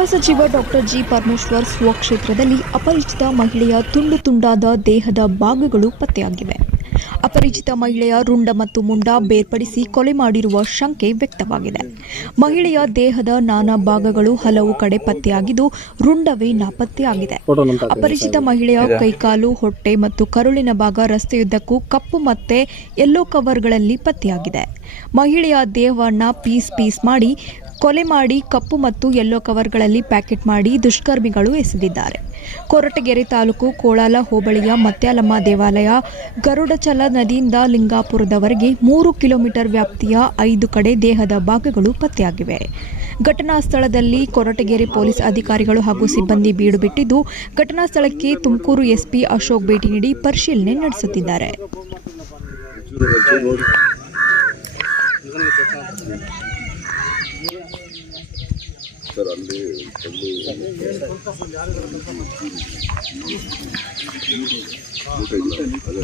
ಸಚಿವ doctor G Parameshwar ಸ್ವಕ್ಷೇತ್ರದಲ್ಲಿ ಅಪರಿಚಿತ ಮಹಿಳೆಯ ತುಂಡು ತುಂಡಾದ ದೇಹದ ಭಾಗಗಳು ಪತ್ತೆಯಾಗಿವೆ. ಅಪರಿಚಿತ ಮಹಿಳೆಯ ರುಂಡ ಮತ್ತು ಮುಂಡ ಬೇರ್ಪಡಿಸಿ ಕೊಲೆ ಮಾಡಿರುವ ಶಂಕೆ ವ್ಯಕ್ತವಾಗಿದೆ. ಮಹಿಳೆಯ ದೇಹದ ನಾನಾ ಭಾಗಗಳು ಹಲವು ಕಡೆ ಪತ್ತೆಯಾಗಿದ್ದು ರುಂಡವೇ ನಾಪತ್ತೆಯಾಗಿದೆ. ಅಪರಿಚಿತ ಮಹಿಳೆಯ ಕೈಕಾಲು ಹೊಟ್ಟೆ ಮತ್ತು ಕರುಳಿನ ಭಾಗ ರಸ್ತೆಯುದ್ದಕ್ಕೂ ಕಪ್ಪು ಮತ್ತೆ ಯೆಲ್ಲೋ ಕವರ್ಗಳಲ್ಲಿ ಪತ್ತೆಯಾಗಿದೆ. ಮಹಿಳೆಯ ದೇಹವನ್ನ ಪೀಸ್ ಪೀಸ್ ಮಾಡಿ ಕೊಲೆ ಮಾಡಿ ಕಪ್ಪು ಮತ್ತು ಯೆಲ್ಲೋ ಕವರ್ಗಳಲ್ಲಿ ಪ್ಯಾಕೆಟ್ ಮಾಡಿ ದುಷ್ಕರ್ಮಿಗಳು ಎಸೆದಿದ್ದಾರೆ. ಕೊರಟಗೆರೆ ತಾಲೂಕು ಕೋಳಾಲ ಹೋಬಳಿಯ ಮತ್ಯಾಲಮ್ಮ ದೇವಾಲಯ ಗರುಡಚಲ ನದಿಯಿಂದ ಲಿಂಗಾಪುರದವರೆಗೆ ಮೂರು ಕಿಲೋಮೀಟರ್ ವ್ಯಾಪ್ತಿಯ ಐದು ಕಡೆ ದೇಹದ ಭಾಗಗಳು ಪತ್ತೆಯಾಗಿವೆ. ಘಟನಾ ಸ್ಥಳದಲ್ಲಿ ಕೊರಟಗೆರೆ ಪೊಲೀಸ್ ಅಧಿಕಾರಿಗಳು ಹಾಗೂ ಸಿಬ್ಬಂದಿ ಬೀಡು ಬಿಟ್ಟಿದ್ದು, ಘಟನಾ ಸ್ಥಳಕ್ಕೆ ತುಮಕೂರು ಎಸ್ಪಿ ಅಶೋಕ್ ಭೇಟಿ ನೀಡಿ ಪರಿಶೀಲನೆ ನಡೆಸುತ್ತಿದ್ದಾರೆ. ಸರ್ ಅಲ್ಲಿ ಇಲ್ಲ ಅದೇ